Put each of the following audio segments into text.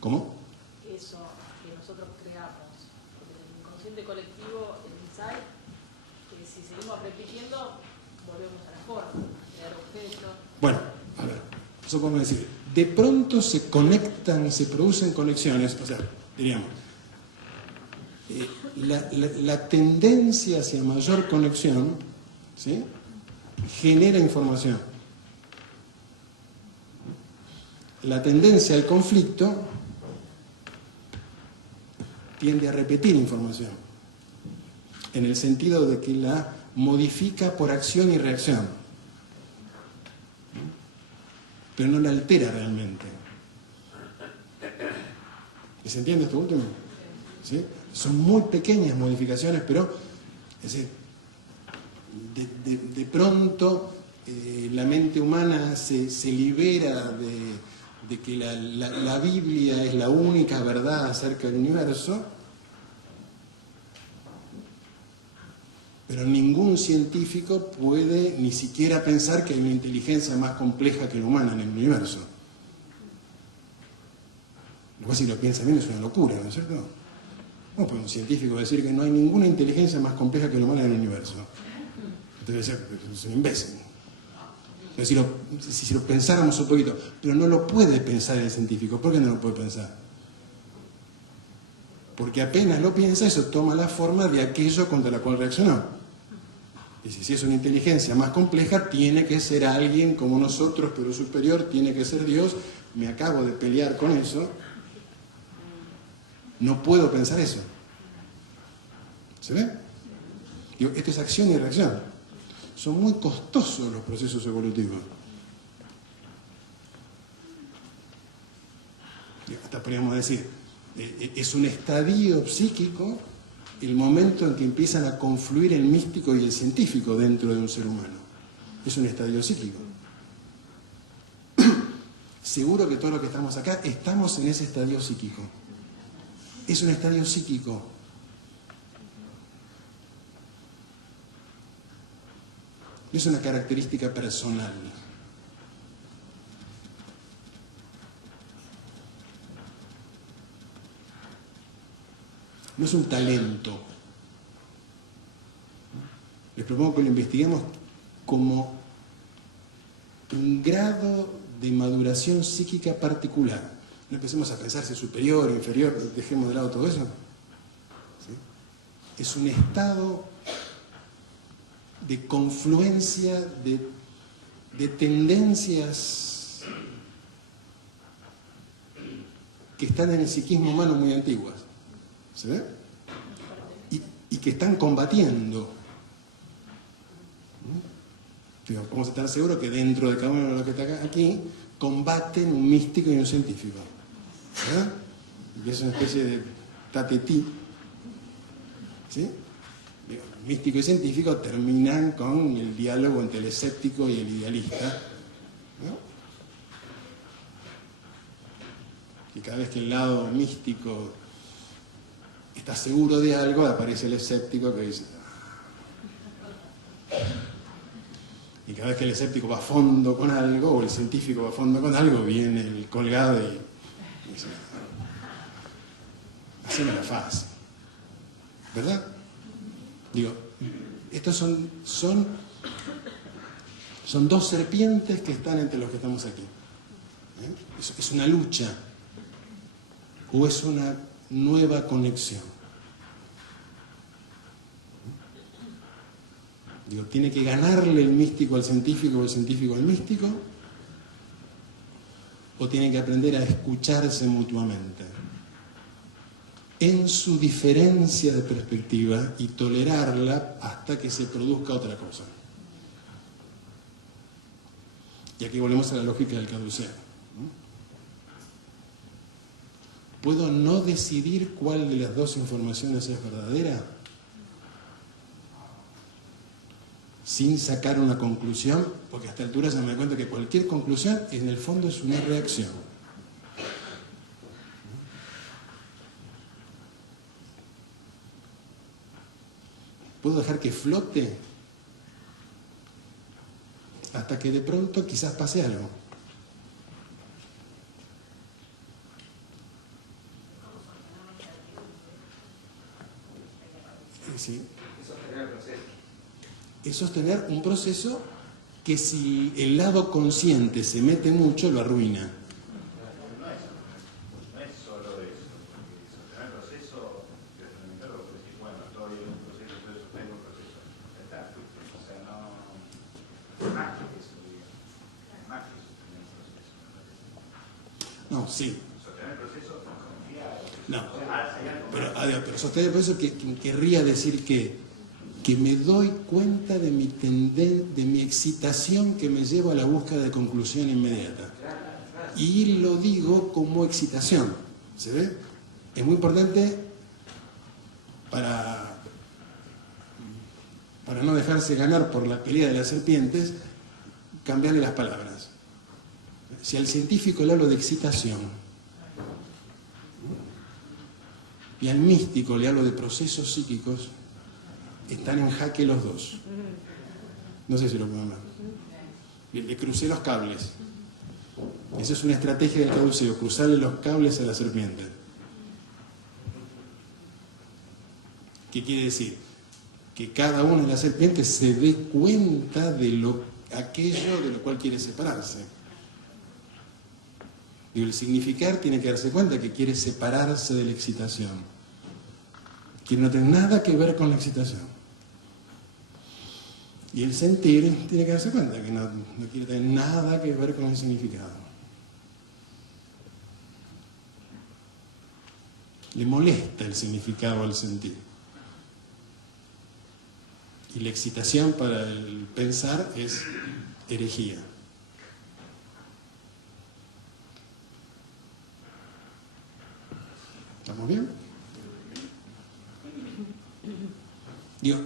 ¿Cómo? Eso que nosotros creamos, porque el inconsciente colectivo, el insight, que si seguimos repitiendo, volvemos a la forma, crear objetos. Bueno, a ver, eso podemos decir, de pronto se conectan, se producen conexiones, o sea, diríamos, la tendencia hacia mayor conexión, ¿sí?, genera información. La tendencia al conflicto tiende a repetir información, en el sentido de que la modifica por acción y reacción, pero no la altera realmente. ¿Se entiende esto último? ¿Sí? Son muy pequeñas modificaciones, pero es decir, de pronto la mente humana se libera de que la Biblia es la única verdad acerca del universo, pero ningún científico puede ni siquiera pensar que hay una inteligencia más compleja que la humana en el universo. Lo cual, si lo piensa bien, es una locura, ¿no es cierto? ¿Cómo puede un científico decir que no hay ninguna inteligencia más compleja que la humana en el universo? Debe ser, es un imbécil. Pero si lo pensáramos un poquito, pero no lo puede pensar el científico. ¿Por qué no lo puede pensar? Porque apenas lo piensa, eso toma la forma de aquello contra la cual reaccionó. Y si es una inteligencia más compleja, tiene que ser alguien como nosotros, pero superior, tiene que ser Dios. Me acabo de pelear con eso. No puedo pensar eso. ¿Se ve? Digo, esto es acción y reacción. Son muy costosos los procesos evolutivos. Hasta podríamos decir, es un estadio psíquico el momento en que empiezan a confluir el místico y el científico dentro de un ser humano. Es un estadio psíquico. Seguro que todos los que estamos acá estamos en ese estadio psíquico. Es un estadio psíquico. No es una característica personal. No es un talento. Les propongo que lo investiguemos como un grado de maduración psíquica particular. No empecemos a pensar si es superior o inferior, dejemos de lado todo eso. ¿Sí? Es un estado de confluencia de tendencias que están en el psiquismo humano muy antiguas. ¿Se ve? Y que están combatiendo. Vamos a estar seguros que dentro de cada uno de los que está aquí combaten un místico y un científico. ¿Verdad? Y es una especie de tatetí. ¿Sí? Místico y científico terminan con el diálogo entre el escéptico y el idealista, ¿no? Y cada vez que el lado místico está seguro de algo, aparece el escéptico que dice... Y cada vez que el escéptico va a fondo con algo, o el científico va a fondo con algo, viene el colgado y dice, haceme la fácil. ¿Verdad? Digo, estos son dos serpientes que están entre los que estamos aquí. Es una lucha, o es una nueva conexión. Digo, ¿tiene que ganarle el místico al científico o el científico al místico? ¿O tienen que aprender a escucharse mutuamente en su diferencia de perspectiva y tolerarla hasta que se produzca otra cosa? Y aquí volvemos a la lógica del caduceo. ¿Puedo no decidir cuál de las dos informaciones es verdadera sin sacar una conclusión? Porque a esta altura ya me doy cuenta que cualquier conclusión en el fondo es una reacción. ¿Puedo dejar que flote hasta que de pronto quizás pase algo? ¿sí? Es sostener un proceso que si el lado consciente se mete mucho, lo arruina. No es solo eso, porque sostener el proceso de fundamental, lo que decís, bueno, estoy en un proceso, estoy sosteniendo un proceso. Está, o sea, no es más que eso, digamos. Es más que sostener el proceso. No, sí. Sostener el proceso confiado. No, pero sostener el proceso querría decir que me doy cuenta de mi excitación que me lleva a la búsqueda de conclusión inmediata. Y lo digo como excitación. ¿Se ve? Es muy importante para no dejarse ganar por la pelea de las serpientes, cambiarle las palabras. Si al científico le hablo de excitación y al místico le hablo de procesos psíquicos, están en jaque los dos. No sé si lo pueden ver. Le crucé los cables. Esa es una estrategia del caduceo, cruzarle los cables a la serpiente. ¿Qué quiere decir? Que cada una de las serpientes se dé cuenta de aquello de lo cual quiere separarse. Digo, el significar tiene que darse cuenta que quiere separarse de la excitación. Que no tiene nada que ver con la excitación. Y el sentir tiene que darse cuenta que no quiere tener nada que ver con el significado. Le molesta el significado al sentir. Y la excitación para el pensar es herejía. ¿Estamos bien? Digo,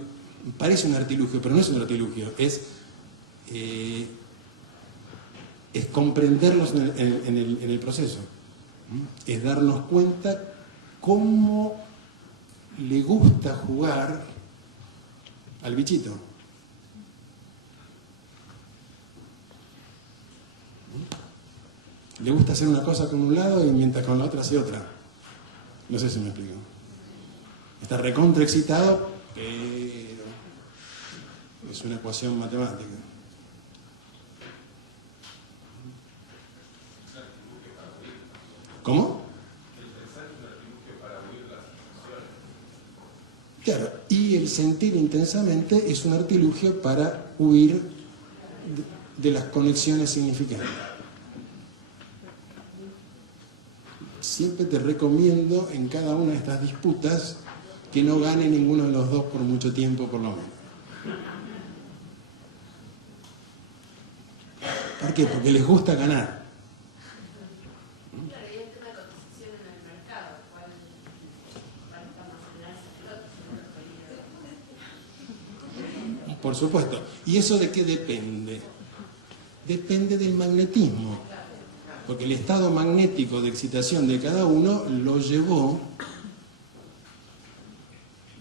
parece un artilugio, pero no es un artilugio, es comprenderlos en el proceso. Es darnos cuenta cómo le gusta jugar al bichito. Le gusta hacer una cosa con un lado y mientras con la otra hace otra. No sé si me explico. Está recontra excitado, pero es una ecuación matemática. ¿Cómo? Claro, y el sentir intensamente es un artilugio para huir de las conexiones significantes. Siempre te recomiendo en cada una de estas disputas que no gane ninguno de los dos por mucho tiempo, por lo menos. ¿Por qué? Porque les gusta ganar. Claro, y el tema de cotización en el mercado, cuál está más en el otro. Por supuesto. ¿Y eso de qué depende? Depende del magnetismo. Porque el estado magnético de excitación de cada uno lo llevó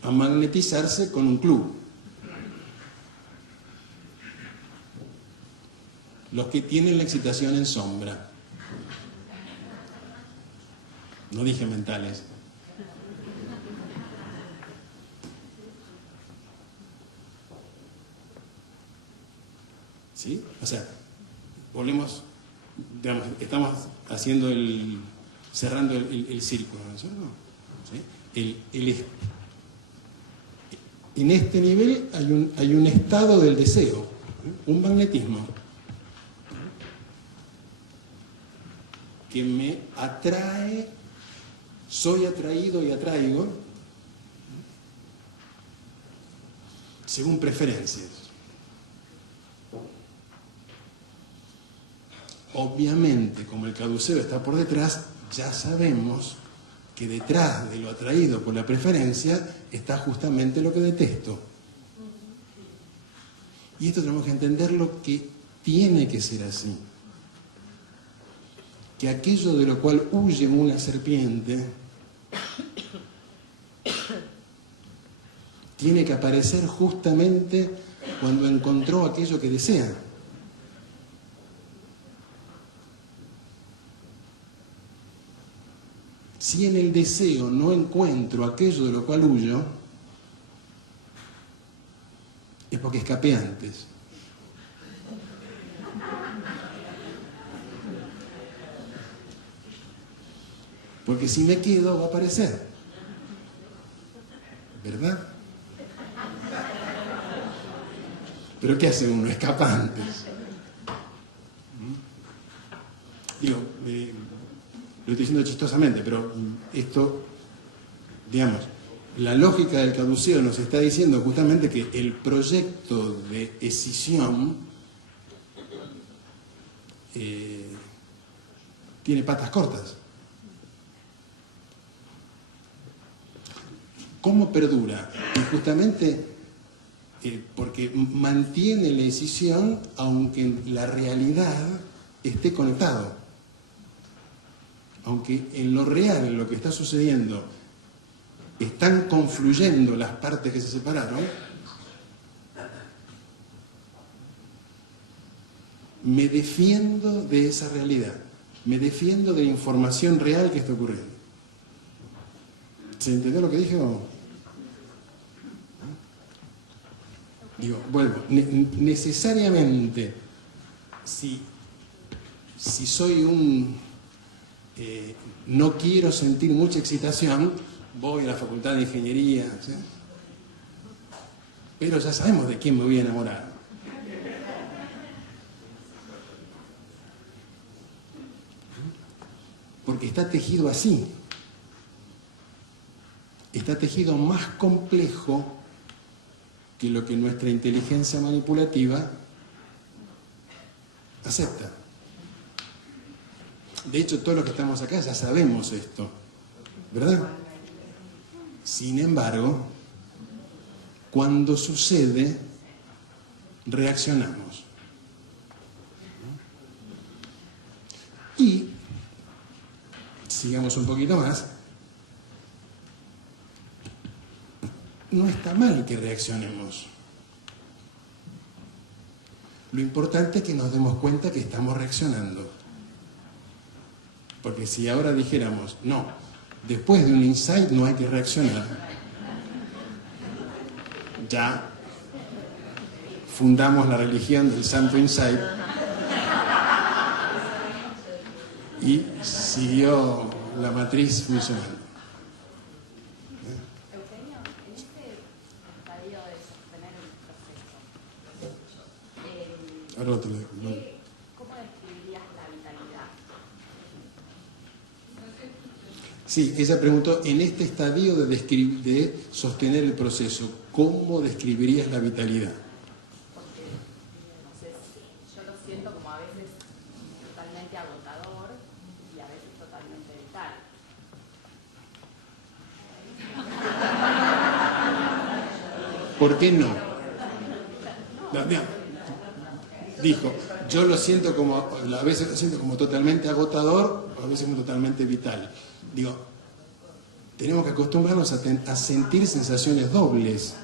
a magnetizarse con un club. Los que tienen la excitación en sombra. No dije mentales. ¿Sí? O sea, volvemos, digamos, estamos haciendo cerrando el círculo, ¿no es cierto? ¿Sí? En este nivel hay un estado del deseo, un magnetismo, que me atrae, soy atraído y atraigo, según preferencias. Obviamente, como el caduceo está por detrás, ya sabemos que detrás de lo atraído por la preferencia está justamente lo que detesto. Y esto tenemos que entenderlo, que tiene que ser así. Que aquello de lo cual huye una serpiente tiene que aparecer justamente cuando encontró aquello que desea. Si en el deseo no encuentro aquello de lo cual huyo, porque escapé antes. Porque si me quedo va a aparecer. ¿Verdad? ¿Pero qué hace uno? Escapa antes. Digo, lo estoy diciendo chistosamente, pero esto, digamos, la lógica del caduceo nos está diciendo justamente que el proyecto de escisión tiene patas cortas. ¿Cómo perdura? Y justamente porque mantiene la escisión aunque en la realidad esté conectado. Aunque en lo real, en lo que está sucediendo, están confluyendo las partes que se separaron, me defiendo de esa realidad, me defiendo de la información real que está ocurriendo. ¿Se entendió lo que dije o no? Digo, vuelvo, necesariamente, si soy no quiero sentir mucha excitación, voy a la facultad de ingeniería, ¿sí? Pero ya sabemos de quién me voy a enamorar. Porque está tejido así. Está tejido más complejo que lo que nuestra inteligencia manipulativa acepta. De hecho, todos los que estamos acá ya sabemos esto, ¿verdad? Sin embargo, cuando sucede, reaccionamos. Y, sigamos un poquito más, no está mal que reaccionemos. Lo importante es que nos demos cuenta que estamos reaccionando. Porque si ahora dijéramos, no, después de un insight no hay que reaccionar, ya fundamos la religión del santo insight y siguió la matriz funcionando. Eugenio, en este estadio de sostener el proceso, Ahora otro, no. ¿cómo describirías la vitalidad? Sí, ella preguntó, en este estadio de sostener el proceso, ¿cómo describirías la vitalidad? Porque, no sé, yo lo siento como a veces totalmente agotador y a veces totalmente vital. ¿Por qué no? No. Dijo, yo lo siento como, a veces lo siento como totalmente agotador, a veces como totalmente vital. Digo, tenemos que acostumbrarnos a sentir sensaciones dobles,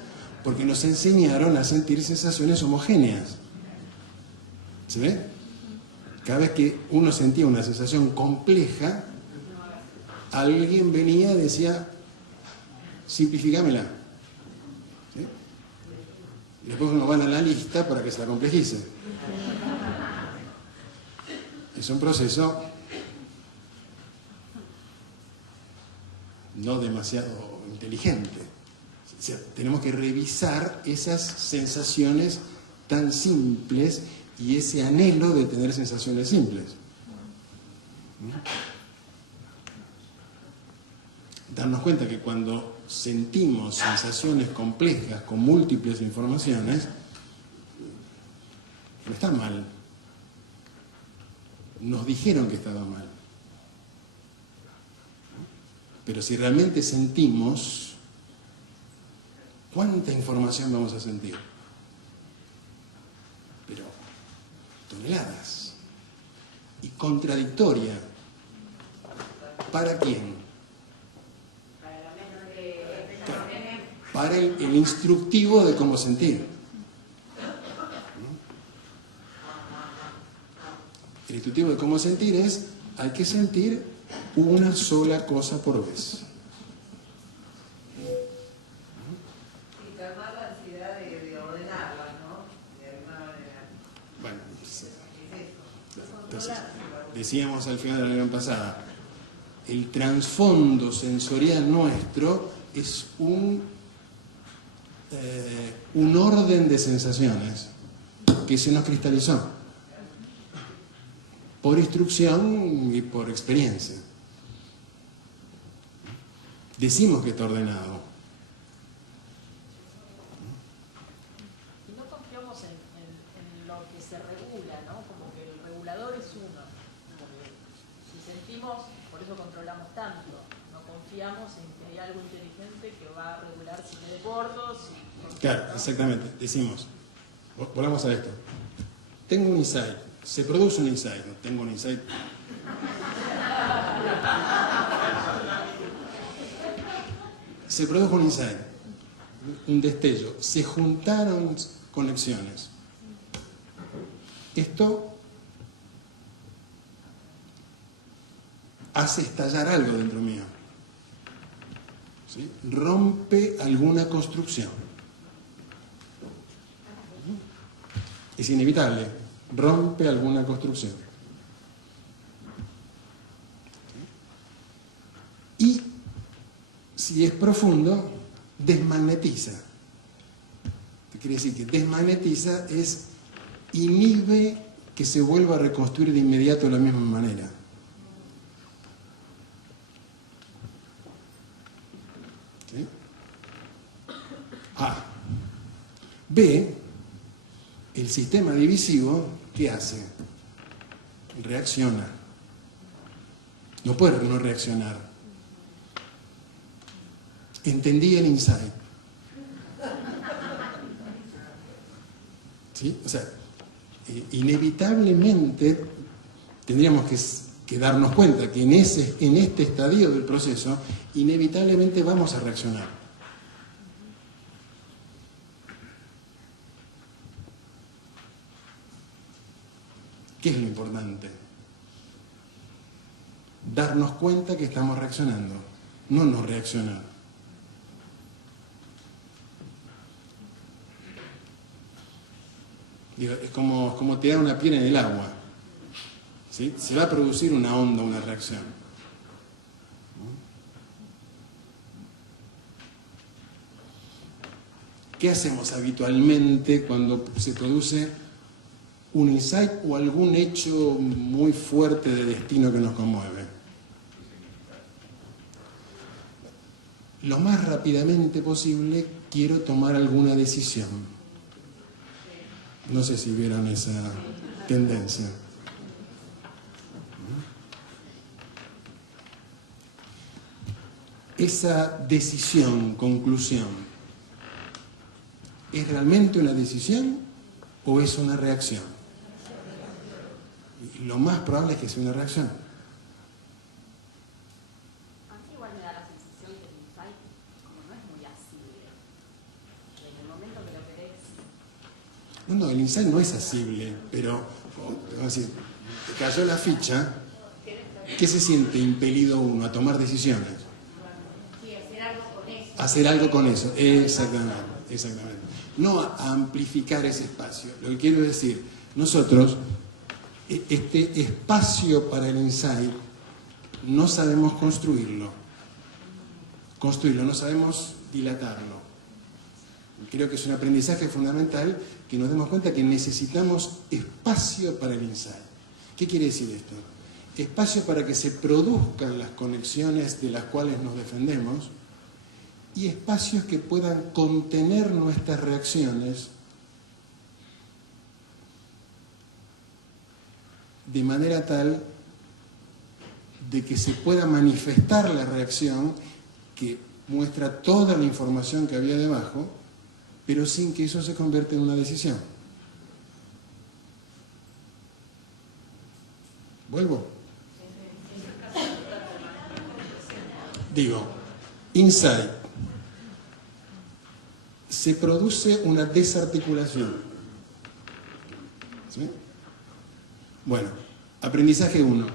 porque nos enseñaron a sentir sensaciones homogéneas. ¿Se ve? Cada vez que uno sentía una sensación compleja, alguien venía y decía, simplificámela. ¿Sí? Y después uno va a la lista para que se la complejice. Es un proceso no demasiado inteligente. O sea, tenemos que revisar esas sensaciones tan simples y ese anhelo de tener sensaciones simples. Darnos cuenta que cuando sentimos sensaciones complejas con múltiples informaciones, no está mal. Nos dijeron que estaba mal. Pero si realmente sentimos, ¿cuánta información vamos a sentir? Pero toneladas. Y contradictoria. ¿Para quién? Para el instructivo de cómo sentir. El instructivo de cómo sentir es, hay que sentir una sola cosa por vez. Y calmar la ansiedad de ordenarla, Entonces, decíamos al final de la reunión pasada, el trasfondo sensorial nuestro es un orden de sensaciones que se nos cristalizó por instrucción y por experiencia. Decimos que está ordenado. Y no confiamos en lo que se regula, ¿no? Como que el regulador es uno. Como que si sentimos, por eso controlamos tanto. No confiamos en que hay algo inteligente que va a regular si me desbordo, si... Claro, exactamente. Decimos, volvamos a esto. Tengo un insight. Se produce un insight. No tengo un insight. Se produjo un insight, un destello, se juntaron conexiones. Esto hace estallar algo dentro mío, ¿sí? Rompe alguna construcción. Es inevitable, rompe alguna construcción. Y si es profundo, desmagnetiza. ¿Qué quiere decir? Que desmagnetiza es inhibe que se vuelva a reconstruir de inmediato de la misma manera. ¿Sí? A. B. El sistema divisivo, ¿qué hace? Reacciona. No puede no reaccionar. Entendí el insight. ¿Sí? O sea, inevitablemente tendríamos que darnos cuenta que en este estadio del proceso, inevitablemente vamos a reaccionar. ¿Qué es lo importante? Darnos cuenta que estamos reaccionando, no no reaccionar. Digo, es como tirar una piedra en el agua. ¿Sí? Se va a producir una onda, una reacción. ¿Qué hacemos habitualmente cuando se produce un insight o algún hecho muy fuerte de destino que nos conmueve? Lo más rápidamente posible quiero tomar alguna decisión. No sé si vieron esa tendencia. Esa decisión, conclusión, ¿es realmente una decisión o es una reacción? Lo más probable es que sea una reacción. A mí igual me da la sensación que el insight, como no es muy asible, en el momento que lo querés... No, el insight no es asible, pero, vamos a decir, te cayó la ficha, ¿qué se siente impelido uno a tomar decisiones? Sí, hacer algo con eso. Hacer algo con eso, exactamente. No a amplificar ese espacio. Lo que quiero decir, nosotros, este espacio para el insight, no sabemos construirlo, no sabemos dilatarlo. Creo que es un aprendizaje fundamental que nos demos cuenta que necesitamos espacio para el insight. ¿Qué quiere decir esto? Espacio para que se produzcan las conexiones de las cuales nos defendemos y espacios que puedan contener nuestras reacciones de manera tal de que se pueda manifestar la reacción que muestra toda la información que había debajo, pero sin que eso se convierta en una decisión. ¿Vuelvo? Digo, insight. Se produce una desarticulación. ¿Sí? Bueno, aprendizaje 1.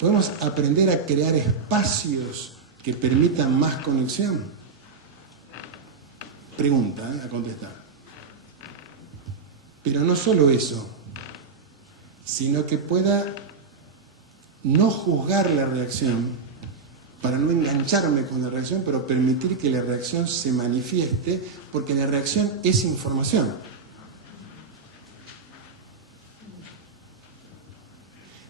¿Podemos aprender a crear espacios que permitan más conexión? Pregunta, a contestar. Pero no solo eso. sino que pueda no juzgar la reacción, para no engancharme con la reacción, pero permitir que la reacción se manifieste, porque la reacción es información.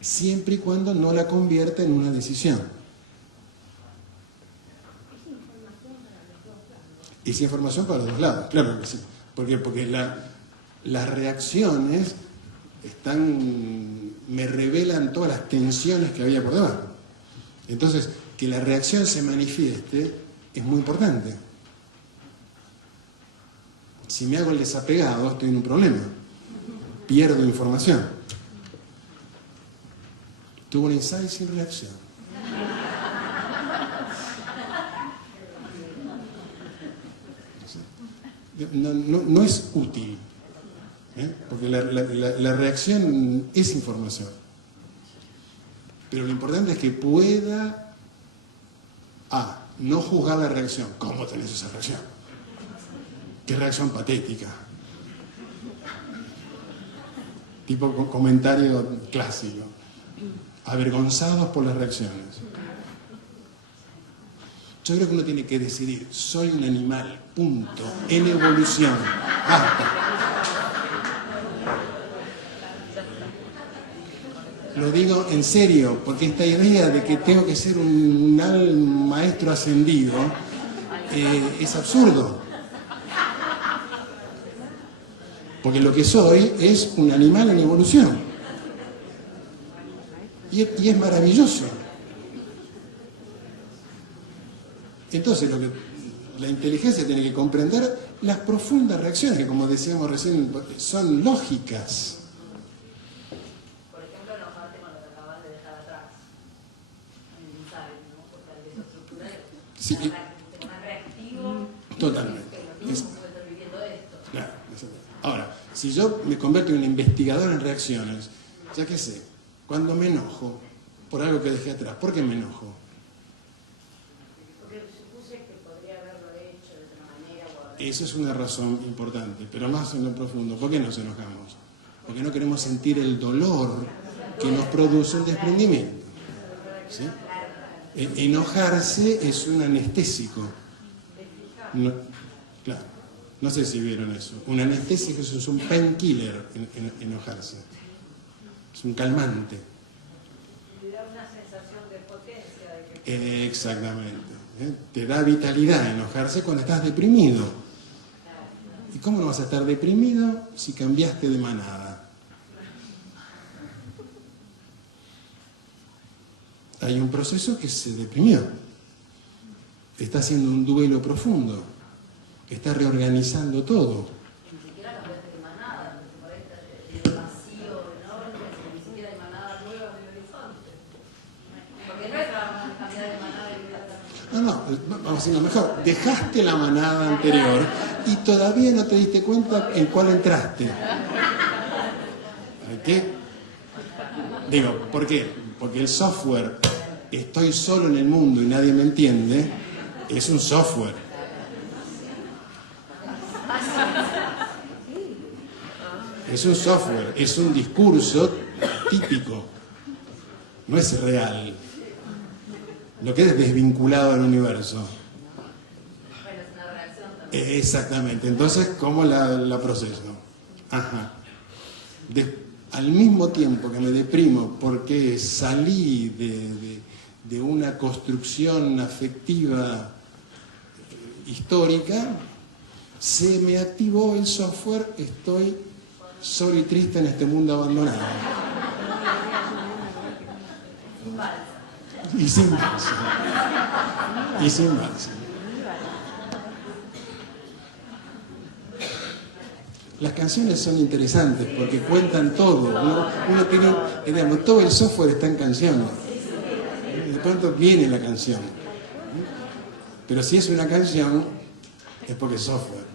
Siempre y cuando no la convierta en una decisión. Es información para los dos lados, claro que sí. ¿Por qué? Porque las reacciones me revelan todas las tensiones que había por debajo. Entonces, que la reacción se manifieste es muy importante. Si me hago el desapegado, estoy en un problema. Pierdo información. Tuvo un insight sin reacción. No es útil, porque la reacción es información. Pero lo importante es que pueda no juzgar la reacción. ¿Cómo tenés esa reacción? ¿Qué reacción patética? Tipo comentario clásico. Avergonzados por las reacciones. Yo creo que uno tiene que decidir, soy un animal, punto, en evolución, basta. Lo digo en serio, porque esta idea de que tengo que ser un maestro ascendido es absurdo. Porque lo que soy es un animal en evolución. Y es maravilloso. Entonces, la inteligencia tiene que comprender las profundas reacciones, que como decíamos recién, son lógicas. Por ejemplo, enojarte con lo que acabas de dejar atrás. ¿Sabes? ¿No? Porque al desestructurar es más reactivo. Totalmente. Que lo mismo puede estar viviendo esto. Claro. Ahora, si yo me convierto en un investigador en reacciones, ya que sé, cuando me enojo por algo que dejé atrás, ¿por qué me enojo? Eso es una razón importante, pero más en lo profundo. ¿Por qué nos enojamos? Porque no queremos sentir el dolor que nos produce el desprendimiento. ¿Sí? Enojarse es un anestésico. No, claro, no sé si vieron eso. Un anestésico es un painkiller, enojarse. Es un calmante. Te da una sensación de potencia. De que... Exactamente. Te da vitalidad enojarse cuando estás deprimido. ¿Y cómo no vas a estar deprimido si cambiaste de manada? Hay un proceso que se deprimió. Está haciendo un duelo profundo. Está reorganizando todo. Ni siquiera cambiaste de manada, por ahí está el vacío enorme, ni siquiera hay manada nueva en el horizonte. Porque no es cambiar de manada y No, vamos a decirlo mejor. Dejaste la manada anterior y todavía no te diste cuenta en cuál entraste. ¿Por qué? Digo, ¿por qué? Porque el software, estoy solo en el mundo y nadie me entiende, es un software. Es un software, es un discurso típico, no es real. Lo que es desvinculado del universo. Bueno, es una reacción también. Exactamente. Entonces, ¿cómo la proceso? Ajá. Al mismo tiempo que me deprimo porque salí de una construcción afectiva histórica, se me activó el software, estoy solo y triste en este mundo abandonado. Y sin balsa. Y sin balsa. Las canciones son interesantes porque cuentan todo. Uno tiene, digamos, todo el software está en canciones. De pronto viene la canción. Pero si es una canción, es porque es software.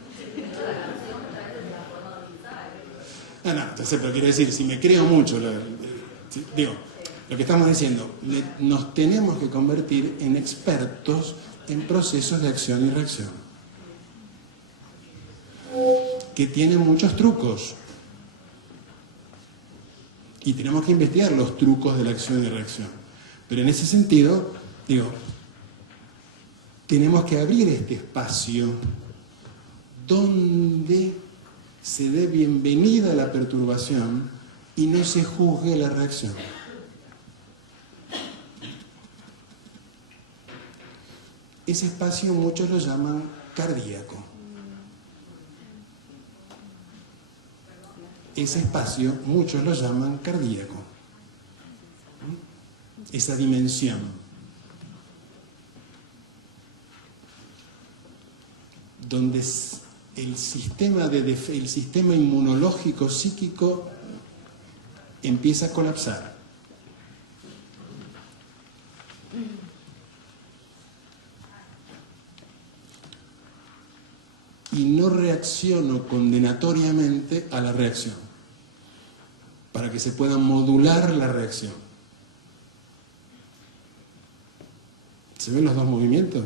No, entonces, pero quiero decir, si me creo mucho, digo, lo que estamos diciendo, nos tenemos que convertir en expertos en procesos de acción y reacción, que tienen muchos trucos. Y tenemos que investigar los trucos de la acción y reacción. Pero en ese sentido, digo, tenemos que abrir este espacio donde se dé bienvenida a la perturbación y no se juzgue la reacción. Ese espacio muchos lo llaman cardíaco. Ese espacio muchos lo llaman cardíaco. Esa dimensión. Donde el sistema inmunológico psíquico empieza a colapsar. Y no reacciono condenatoriamente a la reacción, para que se pueda modular la reacción. ¿Se ven los dos movimientos?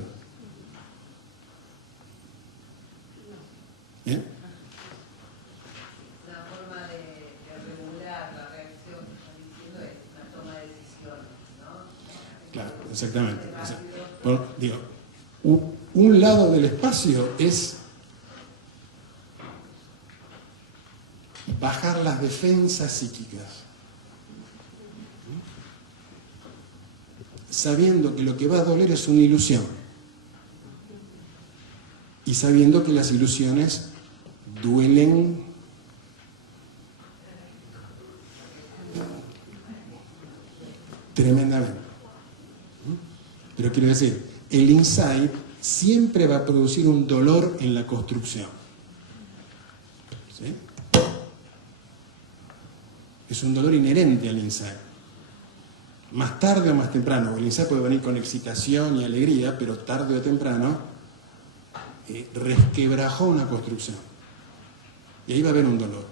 ¿Eh? La forma de regular la reacción que están diciendo es una toma de decisiones, ¿no? Claro, exactamente. Bueno, digo, un lado del espacio es bajar las defensas psíquicas, sabiendo que lo que va a doler es una ilusión y sabiendo que las ilusiones duelen tremendamente. Pero quiero decir, el insight siempre va a producir un dolor en la construcción. ¿Sí? Es un dolor inherente al insight. Más tarde o más temprano, el insight puede venir con excitación y alegría, pero tarde o temprano resquebrajó una construcción. Y ahí va a haber un dolor.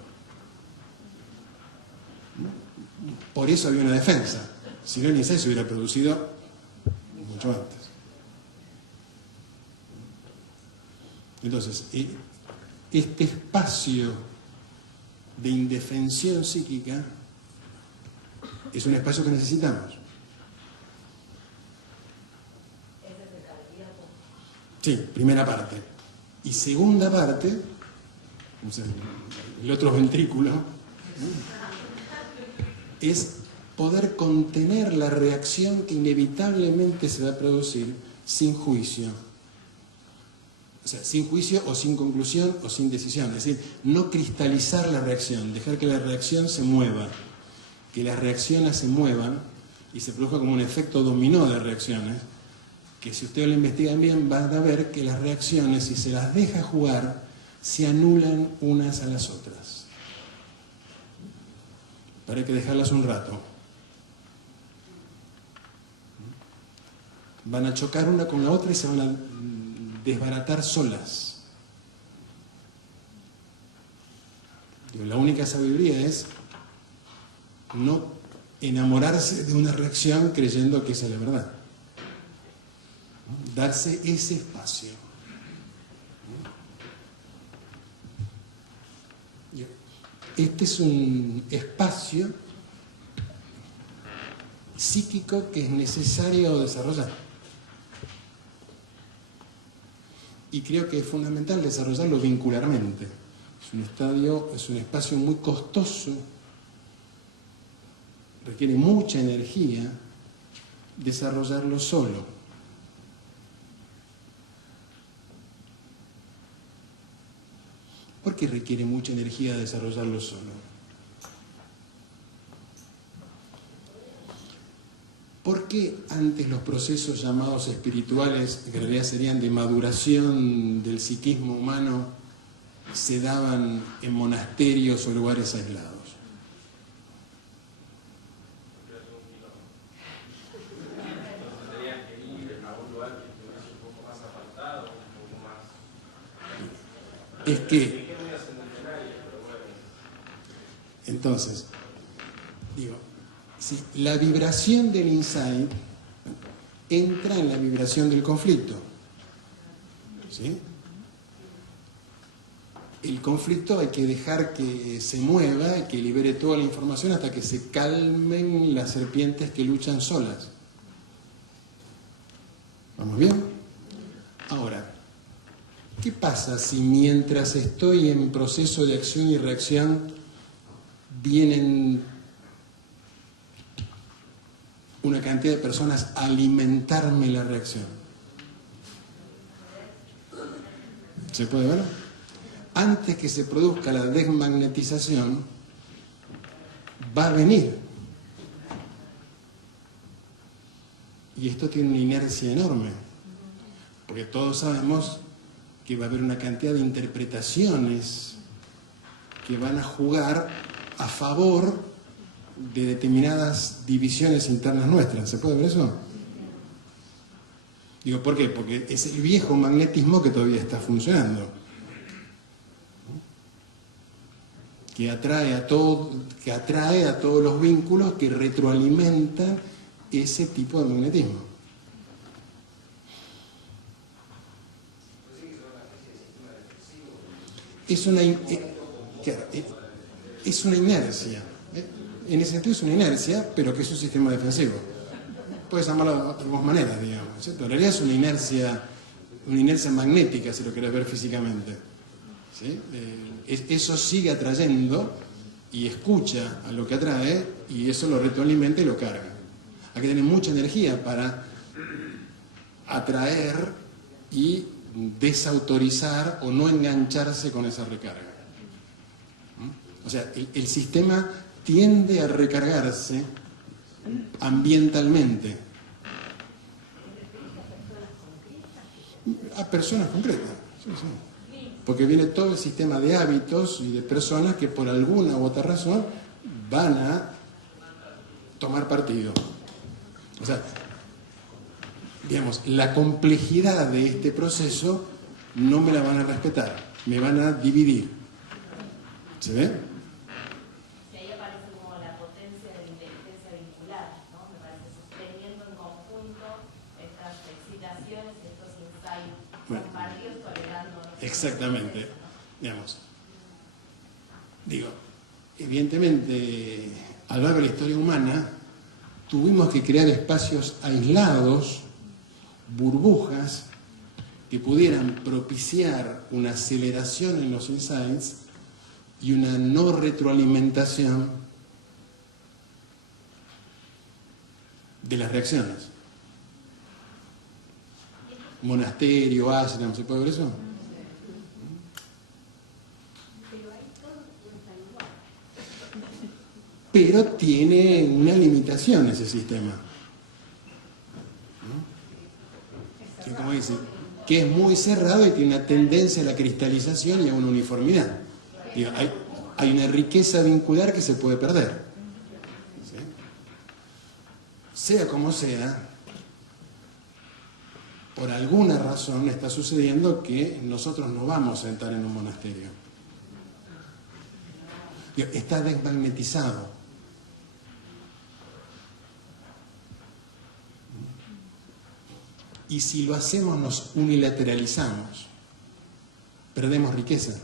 Por eso había una defensa. Si no, el insight se hubiera producido mucho antes. Entonces, este espacio de indefensión psíquica es un espacio que necesitamos. Sí, primera parte. Y segunda parte, o sea, el otro ventrículo, es poder contener la reacción que inevitablemente se va a producir sin juicio. O sea, sin juicio o sin conclusión o sin decisión. Es decir, no cristalizar la reacción, dejar que la reacción se mueva, que las reacciones se muevan y se produzca como un efecto dominó de reacciones, que si ustedes lo investigan bien van a ver que las reacciones, si se las deja jugar, se anulan unas a las otras. Pero hay que dejarlas un rato. Van a chocar una con la otra y se van a desbaratar solas. La única sabiduría es no enamorarse de una reacción creyendo que esa es la verdad. Darse ese espacio. Este es un espacio psíquico que es necesario desarrollar. Y creo que es fundamental desarrollarlo vincularmente. Es un espacio muy costoso, requiere mucha energía desarrollarlo solo. ¿Por qué requiere mucha energía desarrollarlo solo? ¿Por qué antes los procesos llamados espirituales, que en realidad serían de maduración del psiquismo humano, se daban en monasterios o lugares aislados? Es que, entonces, digo, si la vibración del insight entra en la vibración del conflicto, ¿sí? el conflicto hay que dejar que se mueva, que libere toda la información hasta que se calmen las serpientes que luchan solas. ¿Vamos bien? Ahora, ¿qué pasa si mientras estoy en proceso de acción y reacción vienen una cantidad de personas a alimentarme la reacción? ¿Se puede ver? Antes que se produzca la desmagnetización, va a venir. Y esto tiene una inercia enorme, porque todos sabemos que va a haber una cantidad de interpretaciones que van a jugar a favor de determinadas divisiones internas nuestras. ¿Se puede ver eso? Digo, ¿por qué? Porque es el viejo magnetismo que todavía está funcionando, que atrae a todos los vínculos que retroalimentan ese tipo de magnetismo. Es una inercia. En ese sentido es una inercia, pero que es un sistema defensivo. Puedes llamarlo de dos maneras, digamos, ¿cierto? En realidad es una inercia magnética, si lo querés ver físicamente. ¿Sí? Eso sigue atrayendo y escucha a lo que atrae y eso lo retroalimenta y lo carga. Hay que tener mucha energía para atraer y desautorizar o no engancharse con esa recarga. O sea, el sistema tiende a recargarse ambientalmente a personas concretas. Sí, sí. Porque viene todo el sistema de hábitos y de personas que por alguna u otra razón van a tomar partido. O sea, digamos, la complejidad de este proceso no me la van a respetar, me van a dividir. ¿Se ve? Y ahí aparece como la potencia de la inteligencia vincular, ¿no? Me parece, sosteniendo en conjunto estas excitaciones, estos insights compartidos, tolerando. Exactamente. Digamos, digo, evidentemente, a lo largo de la historia humana, tuvimos que crear espacios aislados, burbujas, que pudieran propiciar una aceleración en los insights y una no retroalimentación de las reacciones. Monasterio, ashram, ¿se puede ver eso? Pero tiene una limitación ese sistema. ¿No? Como dice, que es muy cerrado y tiene una tendencia a la cristalización y a una uniformidad. Digo, hay una riqueza vincular que se puede perder. ¿Sí? Sea como sea, por alguna razón está sucediendo que nosotros no vamos a entrar en un monasterio. Digo, está desmagnetizado. Y si lo hacemos nos unilateralizamos, perdemos riqueza.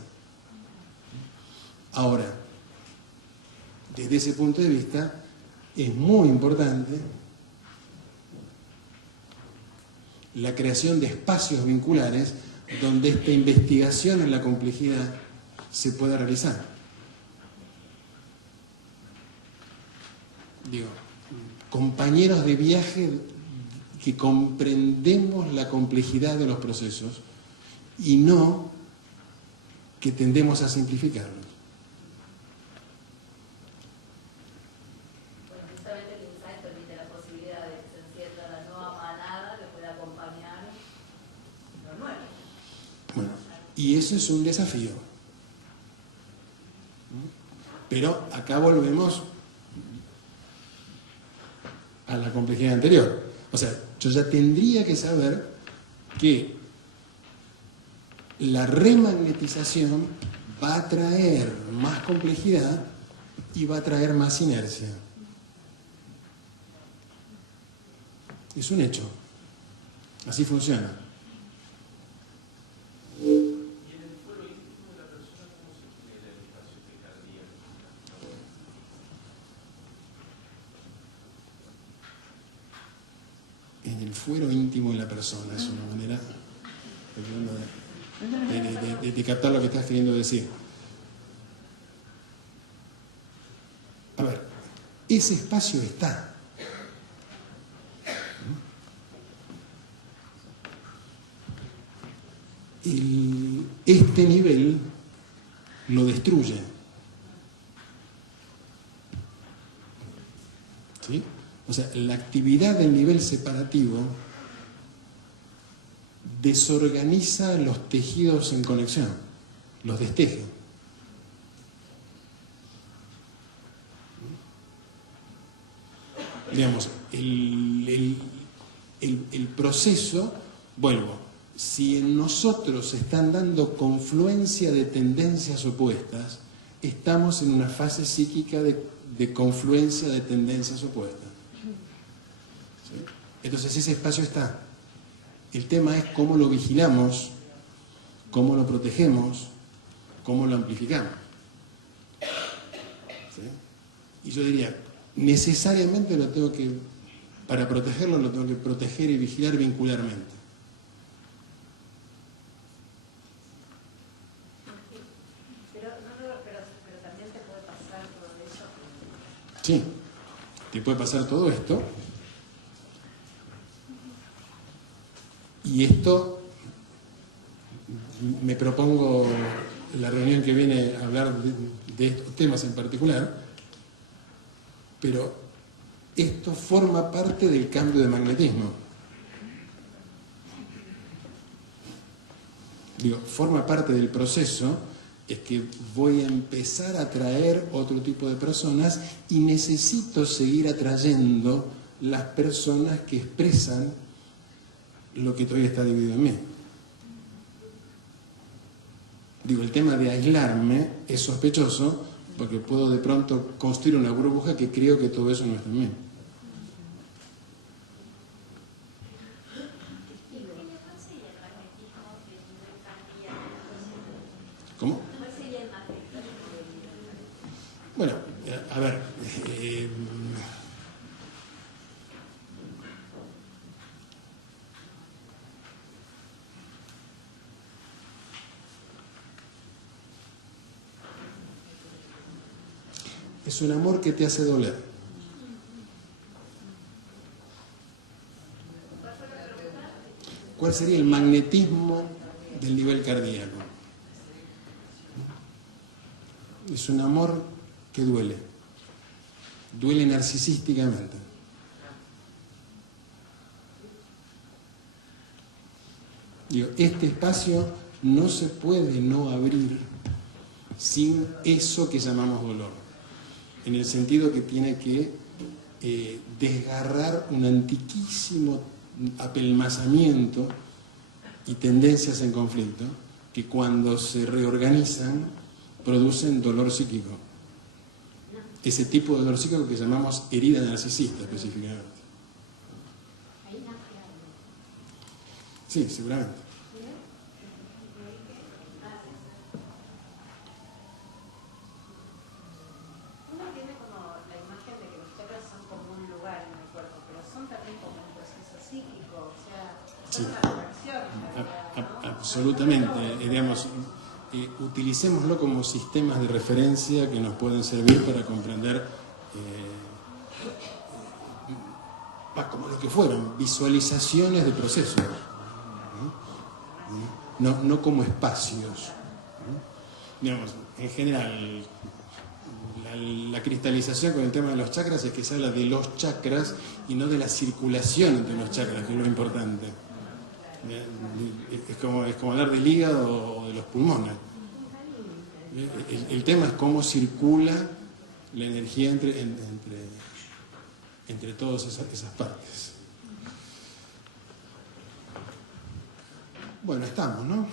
Ahora, desde ese punto de vista, es muy importante la creación de espacios vinculares donde esta investigación en la complejidad se pueda realizar. Digo, compañeros de viaje que comprendemos la complejidad de los procesos y no que tendemos a simplificarlos. Bueno, justamente el insight permite la posibilidad de que se encienda la nueva manada que pueda acompañar lo nuevo. Bueno, y eso es un desafío. Pero acá volvemos a la complejidad anterior. O sea, yo ya tendría que saber que la remagnetización va a traer más complejidad y va a traer más inercia. Es un hecho. Así funciona. ¿Y en el fuero íntimo de la persona el fuero íntimo de la persona. Es una manera de captar lo que estás queriendo decir. A ver, ese espacio está. Este nivel lo destruye. ¿Sí? O sea, la actividad del nivel separativo desorganiza los tejidos en conexión, los desteje. Digamos, el proceso, vuelvo, si en nosotros se están dando confluencia de tendencias opuestas, estamos en una fase psíquica de confluencia de tendencias opuestas. ¿Sí? Entonces ese espacio está. El tema es cómo lo vigilamos, cómo lo protegemos, cómo lo amplificamos. ¿Sí? Y yo diría, necesariamente para protegerlo lo tengo que proteger y vigilar vincularmente. Pero también te puede pasar todo eso. Sí, te puede pasar todo esto. Y esto, me propongo la reunión que viene a hablar de estos temas en particular, pero esto forma parte del cambio de magnetismo. Digo, forma parte del proceso, es que voy a empezar a atraer otro tipo de personas y necesito seguir atrayendo las personas que expresan lo que todavía está dividido en mí. Digo, el tema de aislarme es sospechoso porque puedo de pronto construir una burbuja que creo que todo eso no está en mí. ¿Cómo? Bueno, a ver, es un amor que te hace doler. ¿Cuál sería el magnetismo del nivel cardíaco? Es un amor que duele. Duele narcisísticamente. Digo, este espacio no se puede no abrir sin eso que llamamos dolor. En el sentido que tiene que desgarrar un antiquísimo apelmazamiento y tendencias en conflicto que cuando se reorganizan producen dolor psíquico. Ese tipo de dolor psíquico que llamamos herida narcisista específicamente. Sí, seguramente. Uno tiene como la imagen de que los chakras son como un lugar en el cuerpo, pero son también como un proceso psíquico, o sea, son una conexión. Absolutamente, digamos, utilicémoslo como sistemas de referencia que nos pueden servir para comprender como lo que fueron, visualizaciones de procesos, no como espacios. Digamos, en general, la cristalización con el tema de los chakras es que se habla de los chakras y no de la circulación entre los chakras, que es lo importante. Es como hablar del hígado o de los pulmones. El tema es cómo circula la energía entre todas esas partes. Bueno, estamos, ¿no?